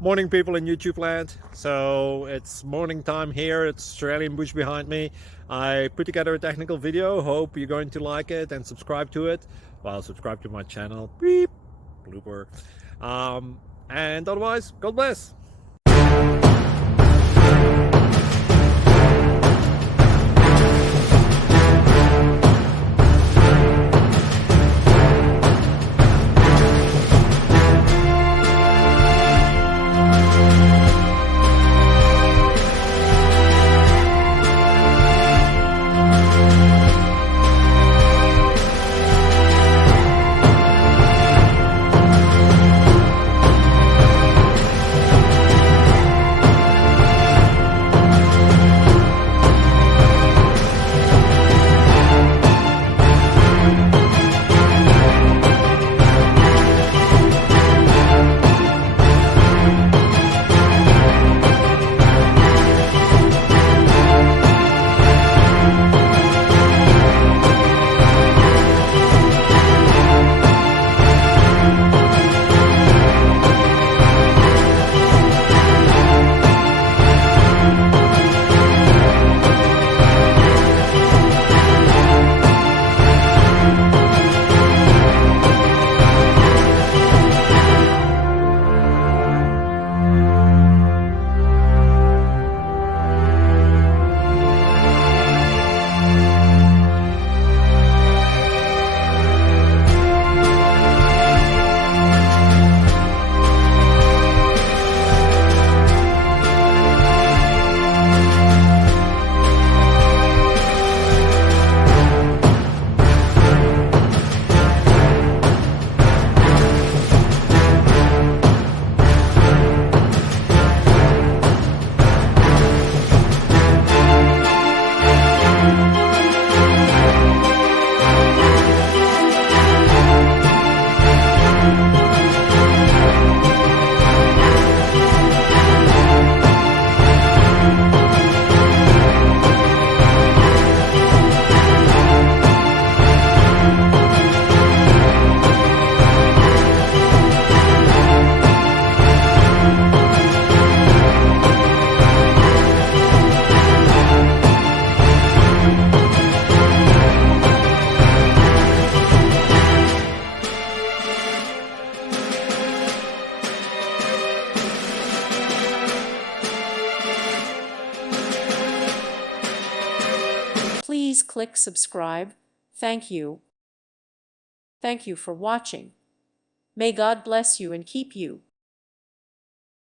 Morning, people in YouTube land. So it's morning time here. It's Australian bush behind me. I put together a technical video. Hope you're going to like it and subscribe to it. Well, subscribe to my channel. Beep, blooper. And otherwise, God bless. Please click subscribe. Thank you. Thank you for watching. May God bless you and keep you.